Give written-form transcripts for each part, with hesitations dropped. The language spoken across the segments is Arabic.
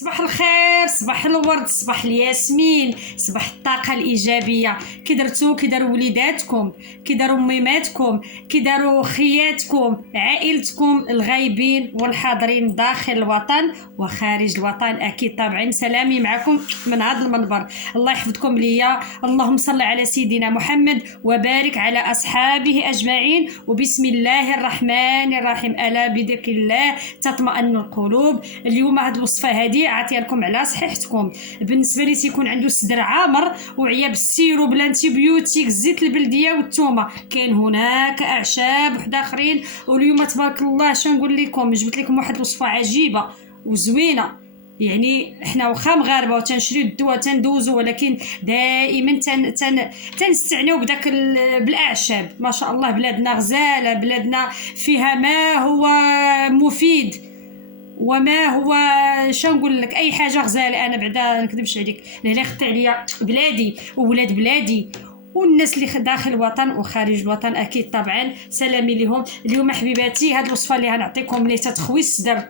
صباح الخير، صباح الورد، صباح الياسمين، صباح الطاقة الإيجابية. كي درتو؟ كي داروا وليداتكم؟ كي داروا ميماتكم؟ كي داروا خياتكم؟ عائلتكم الغايبين والحاضرين داخل الوطن وخارج الوطن أكيد طبعا. سلامي معكم من هذا المنبر. الله يحفظكم ليا. اللهم صل على سيدنا محمد وبارك على أصحابه أجمعين. وبسم الله الرحمن الرحيم. ألا بذكر الله تطمئن القلوب. اليوم هاد الوصفة هادي عطيها لكم على صحيحتكم. بالنسبة لي تيكون عنده الصدر عامر وعيا بالسيرو بالانتيبيوتيك، الزيت البلدية والثومة. كاين هناك أعشاب وحدا آخرين. واليوم تبارك الله شنو نقول لكم، جبت لكم واحد الوصفة عجيبة وزوينة. يعني احنا واخا مغاربه وتنشريو الدواء تندوزو، ولكن دائما تنستعنيو بداك بالاعشاب. ما شاء الله بلادنا غزاله، بلادنا فيها ما هو مفيد وما هو شنو نقول لك، اي حاجه غزاله. انا بعدا نكذبش عليك، لا خدت عليا بلادي وولاد بلادي والناس اللي داخل الوطن وخارج الوطن اكيد طبعا. سلامي لهم. اليوم حبيباتي هاد الوصفه اللي غنعطيكم اللي تتخوي الصدر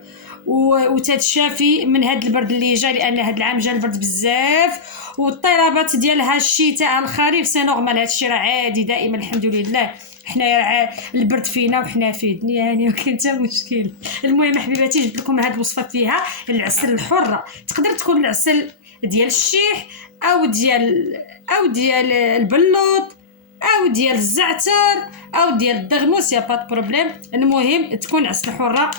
وتتشافي من هاد البرد اللي جا، لان هاد العام جا البرد بزاف واضطرابات ديالها الشتاء الخريف. سي نورمال، هادشي راه عادي دائما الحمد لله. حنا البرد فينا وحنا فيه الدنيا يعني ما كاين حتى مشكل. المهم حبيباتي جبت لكم هاد الوصفه فيها العسل الحر. تقدر تكون العسل ديال الشيح او ديال البلوط او ديال الزعتر او ديال الدغنوس، يا با بروبليم. المهم تكون عسل حره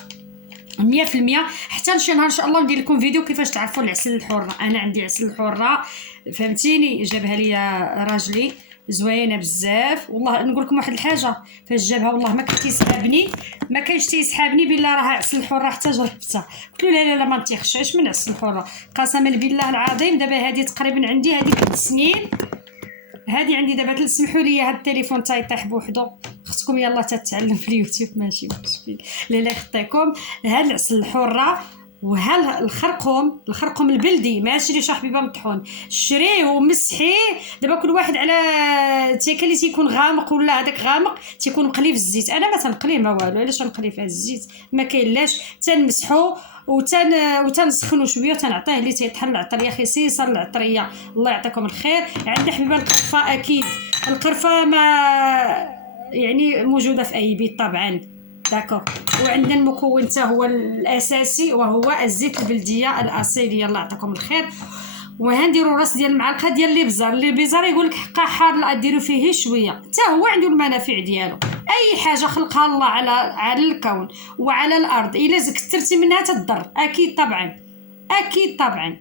100%. حتى شي نهار ان شاء الله ندير لكم فيديو كيفاش تعرفوا العسل الحره. انا عندي عسل الحره فهمتيني، جابها لي راجلي، زوينه بزاف والله. نقول لكم واحد الحاجه، فاش جابها والله ما كانش تيسحابني بالله راها عسل الحره. حتى جربتها قلت له لا ما نتيخشاش من عسل الحره قسما بالله العظيم. دابا هذه تقريبا عندي هذه 3 سنين. هذه عندي دابا تسمحوا لي هذا التليفون تايطيح بوحدو. اختكم يلا تتعلم في اليوتيوب ماشي مشكل. لا يخطيكم. هاد العسل الحره وها الخرقوم البلدي، ما شريش حبيبه مطحون، شريه ومسحيه. دابا كل واحد على تيكا اللي تيكون غامق ولا هذاك غامق تيكون مقلي في الزيت. انا ما تنقليه ما والو، علاش نقلي في الزيت؟ ما كاين لاش. تنمسحو وتنسخنو شويه وتنعطيه اللي تيطحن العطريه خصيصا العطريه. الله يعطيكم الخير. عندنا حبيبه القرفه، اكيد القرفه ما يعني موجوده في اي بيت طبعا داكوغ. وعندنا المكون حتى هو الاساسي وهو الزيت البلديه الاصيلي. الله يعطيكم الخير. وهنديروا راس ديال المعلقه ديال الابزار يقول لك حقا حار، لا ديروا فيه شويه حتى هو عنده المنافع ديالو. اي حاجه خلقها الله على الكون وعلى الارض الا كثرتي منها تضر اكيد طبعا، اكيد طبعا.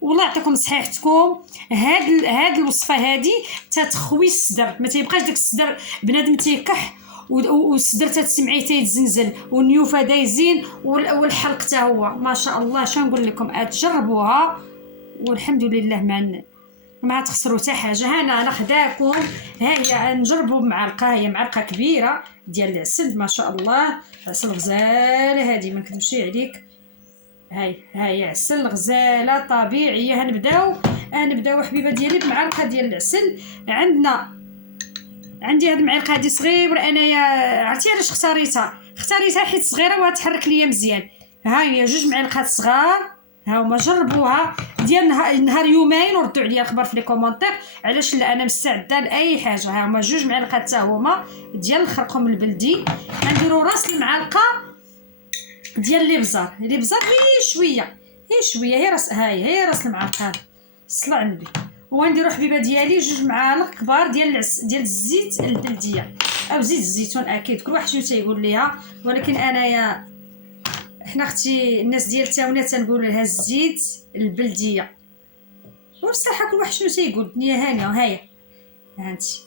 والله يعطيكم صحيحتكم. هاد الوصفه هادي تتخوي الصدر، ما تيبقاش داك الصدر بنادم تيكح والصدر تتسمعيه تيتزنزل والنيوفه دايزين والحلق حتى هو ما شاء الله. شنو نقول لكم، تجربوها والحمد لله ما تخسروا حتى حاجه. انا خداكم ها هي نجربوا بمعلقه، هي معلقه كبيره ديال العسل ما شاء الله. عسل غزاله هذه ما نكذبش عليك. هاي عسل غزاله طبيعيه. نبداو حبيبه ديالي بمعلقه ديال العسل. عندي هاد المعلقه هادي صغيره. انايا عرفتي علاش اختاريتها حيت صغيره وتحرك ليا مزيان. ها هي 2 معالق صغار، ها هما جربوها ديال نهار يومين وردوا عليا الخبر في لي كومونتير. علاش لا، انا مستعده لاي حاجه. ها هما 2 معالق حتى هما ديال الخرقوم البلدي. غنديروا راس المعلقه ديال الابزار هي شويه هي راس. هي راس المعلقه. صلى على النبي. ونديروا حبيبه ديالي 2 معالق كبار ديال الزيت البلديه او زيت الزيتون، اكيد كل واحد شنو تيقول ليها. ولكن انايا حنا اختي الناس ديال التاونه تنقول لها الزيت البلديه. وبصح كل واحد شنو تيقول. الدنيا هانيه. هاهي هانتي،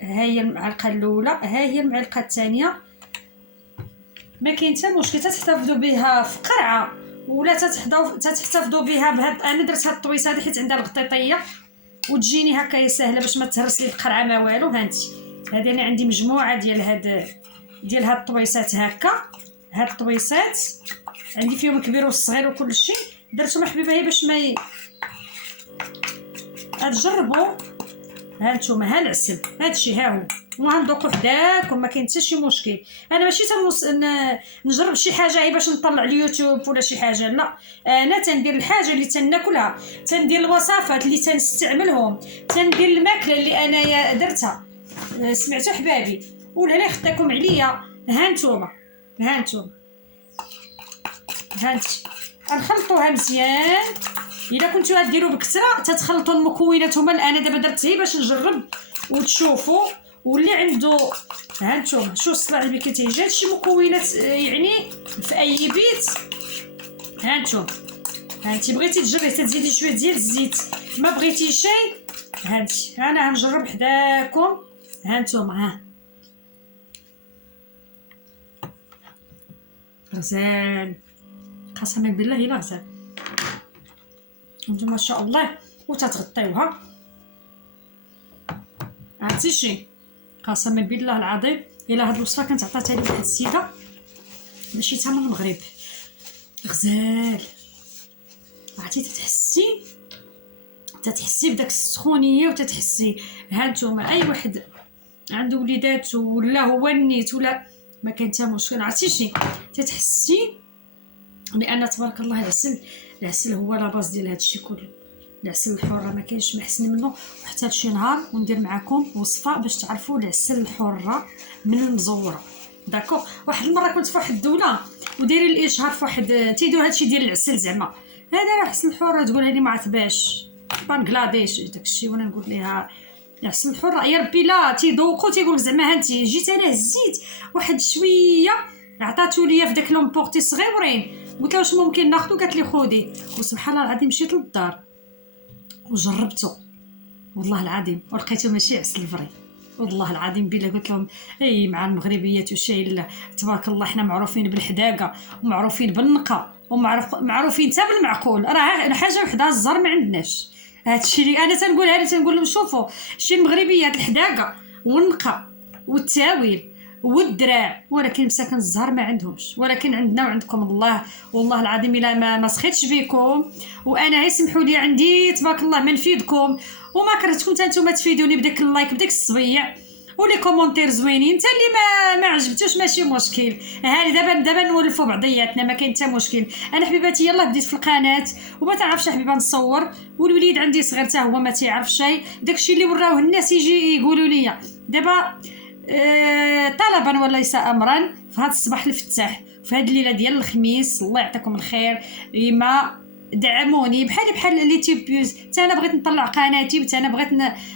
هي المعلقه الاولى، هي المعلقه الثانيه. ما كاين حتى مشكل، تحتفظوا بها في قرعه ولا تحتفظوا بها بهاد. انا درت هاد الطويسه هذه حيت عندها الغطيطيه وتجيني هكا سهله باش ما تهرس لي القرعه ما والو. هانتي هذه انا عندي مجموعه ديال هاد الطويسات هكا. هاد الطويسات عندي فيهم الكبير والصغير وكل شيء. درتهم حبيبه هي باش ما تجربوا. ها نتوما ها العسل هادشي ها هو وغندوقو حداكم، ما كاين حتى شي مشكل. انا ماشي نجرب شي حاجه غير باش نطلع اليوتيوب ولا شي حاجه، لا، انا تندير الحاجه اللي تناكلها، تندير الوصفات اللي تنستعملهم، تندير الماكله اللي انايا درتها. سمعتوا حبابي؟ ولا لا يخطيكم عليا. ها نتوما، ها نتوما، هانتي غنخلطوها مزيان. الا كنتو غديروا بكثره تتخلطوا المكونات هما. انا دابا درت غير باش نجرب وتشوفوا. واللي عنده، ها نتوما شو الصباع اللي كيتيجي هادشي مكونات يعني في اي بيت. ها نتوما، هانتي بغيتي تجربي تزيدي شويه ديال الزيت، ما بغيتي شي هانتي انا غنجرب حداكم. ها نتوما، ها غزال، قسما بالله الا غزال. نتوما ما شاء الله وتتغطيوها. عرفتي شي، قسما بالله العظيم الا هاد الوصفه كانت عطاتها لي واحد السيده ماشي تا من المغرب، غزال. عرفتي تتحسي بداك السخونيه وتتحسي. ها نتوما اي واحد عنده وليدات ولا هو النيت ولا ما كاين حتى مشكل. عرفتي شي، تتحسي لان تبارك الله العسل هو لا باز ديال هادشي كله. العسل الحر ما كاينش محسن منه. وحتى شي نهار وندير معكم وصفه باش تعرفوا العسل الحره من المزوره. داكوغ. واحد المره كنت في واحد الدوله ودايرين الاشهار في واحد تيديروا هادشي ديال العسل، زعما هذا راه العسل الحر. تقولها لي ما عرفتش بنغلاديش داكشي، وانا نقول ليها العسل الحر يا ربي لا تيذوقوا تيقول زعما هانتي جيت انا هزيت واحد شويه عطاتو ليا في داك لومبورتي صغيورين، قلت لها واش ممكن ناخذو؟ قالت لي خذي. وسبحان الله العظيم مشيت للدار وجربته والله العظيم ولقيته ماشي عسل فري. والله العظيم بلا قلت لهم اي مع المغربيات وشي لا تبارك الله حنا معروفين بالحداقه ومعروفين بالنقه ومعروفين حتى بالمعقول. راه حاجه وحده الزر ما عندناش. هادشي اللي انا تنقولها لي، تنقول لهم شوفوا شي المغربيات الحداقه والنقه والتاويل والدراع، ولكن مساكن الزهر ما عندهمش. ولكن عندنا وعندكم الله. والله العظيم الا ما سخيتش بكم وانا يسمحوا لي عندي تبارك الله ما نفيدكم وما كرهتكم حتى نتوما تفيدوني بداك اللايك بداك الصبيع ولي كومونتير زوينين. انت اللي ما عجبتوش ماشي مشكل. هاني دابا نولفوا بعضياتنا ما كاين حتى مشكل. انا حبيباتي يلا بديت في القناه وما تعرفش حبيبه نصور، والوليد عندي صغير حتى هو ما تعرف شيء. داكشي اللي وراوه الناس يجي يقولوا لي دابا طلبا وليس امرا في هذا الصباح الفتاح في هذه الليله ديال الخميس. الله يعطيكم الخير ما دعموني بحال اللي تيبيوز. حتى انا بغيت نطلع قناتي وحتى انا بغيت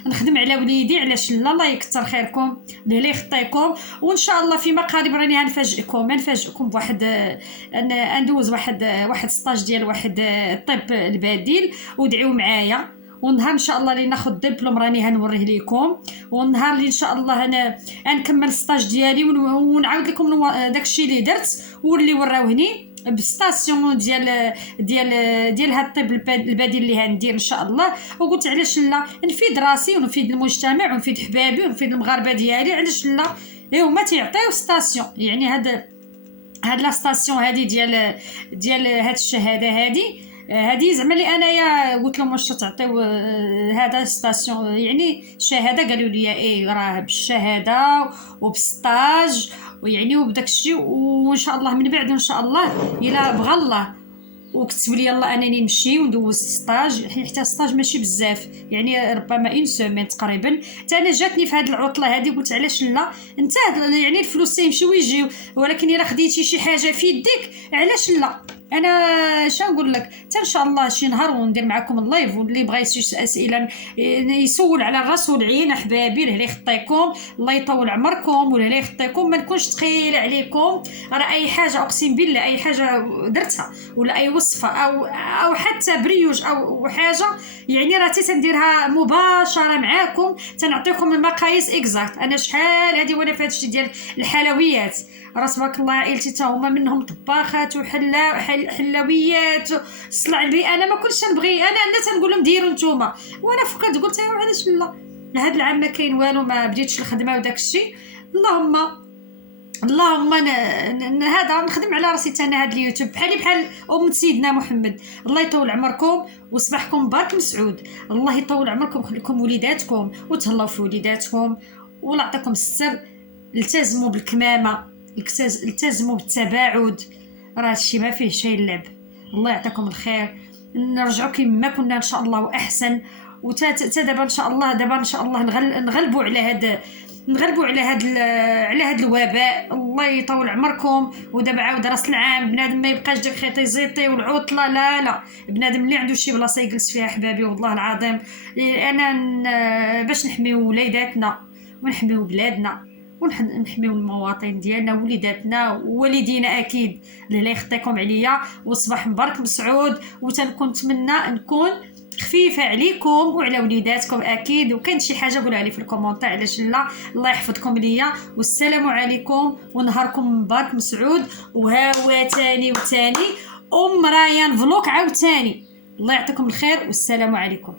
نخدم على وليدي. علاش لا؟ الله يكثر خيركم اللي يخطيكم. وان شاء الله فيما قريب راني غنفاجئكم بواحد ندوز واحد ستاج ديال واحد الطب البديل ودعيو معايا. والنهار ان شاء الله اللي ناخذ دبلوم راني هنوريه لكم. والنهار اللي ان شاء الله انا نكمل الستاج ديالي ونعاود لكم داكشي اللي درت واللي وراوهني بستاسيون ديال هاد الطب البديل اللي هندير ان شاء الله. وقلت علاش لا نفيد راسي ونفيد المجتمع ونفيد حبابي ونفيد المغاربه ديالي. علاش لا؟ هما تيعطيو ستاسيون، يعني هاد لا ستاسيون هادي ديال هاد الشهاده هادي زعما اللي انايا قلت لهم واش تعطيو هذا ستاسيون يعني شهاده. قالوا لي ايه راه بالشهاده وبستاج ويعني وبداك الشيء. وان شاء الله من بعد ان شاء الله الا بغى الله وكتب لي يلا انني نمشي وندوز ستاج. حتى ستاج ماشي بزاف، يعني ربما ان سيمين تقريبا. حتى انا جاتني في هذه العطله هذه قلت علاش لا؟ انت يعني الفلوس يمشيو ويجيو، ولكن الا خديتي شي حاجه في يديك علاش لا؟ انا نقول لك حتى ان شاء الله شي نهار وندير معكم اللايف واللي بغى يسول اسئله يسول على الراس والعين احبابي. اللي يخطيكم الله يطول عمركم ولا يخطيكم ما نكونش ثقيله عليكم. راه اي حاجه اقسم بالله اي حاجه درتها ولا اي وصفه او حتى بريوج او حاجه يعني راه تنديرها مباشره معاكم. تنعطيكم المقاييس اكزاكت. انا شحال هذه وانا في هادشي ديال الحلويات راه تبارك الله عائلتي تا هما منهم طباخات حلويات صلع البي. انا ما كنتش نبغي، انا تنقول لهم ديروا نتوما. وانا فكرت قلت ايوا علاش لا؟ هذا العام ما كاين والو، ما بديتش الخدمه وداك الشيء. اللهم هذا نخدم على راسي انا. هذا اليوتيوب بحال ام سيدنا محمد. الله يطول عمركم وصباحكم مبارك مسعود. الله يطول عمركم ويخليكم وليداتكم وتهلاو في وليداتكم والله يعطيكم الستر. التزموا بالكمامه، التزموا بالتباعد، راه هادشي ما فيه شي اللعب. الله يعطيكم الخير، نرجعوا كما كنا ان شاء الله واحسن. دابا ان شاء الله، دابا ان شاء الله نغلبوا على هاد الوباء. الله يطول عمركم. ودابا عاود راس العام، بنادم ما يبقاش داك خيتيزيتي والعطله، لا بنادم اللي عنده شي بلاصه يجلس فيها حبابي والله العظيم. انا باش نحميو وليداتنا ونحميو بلادنا ونحميو المواطن ديالنا ووليداتنا ووالدينا اكيد. الله يخطيكم عليا، والصباح مبارك مسعود. وتنكون نتمنى نكون خفيفه عليكم وعلى وليداتكم اكيد. وكان شي حاجه قولها لي في الكومونتير، علاش لا. الله يحفظكم ليا، والسلام عليكم ونهاركم مبارك مسعود. وها هو تاني ام ريان فلوق عاوتاني. الله يعطيكم الخير والسلام عليكم.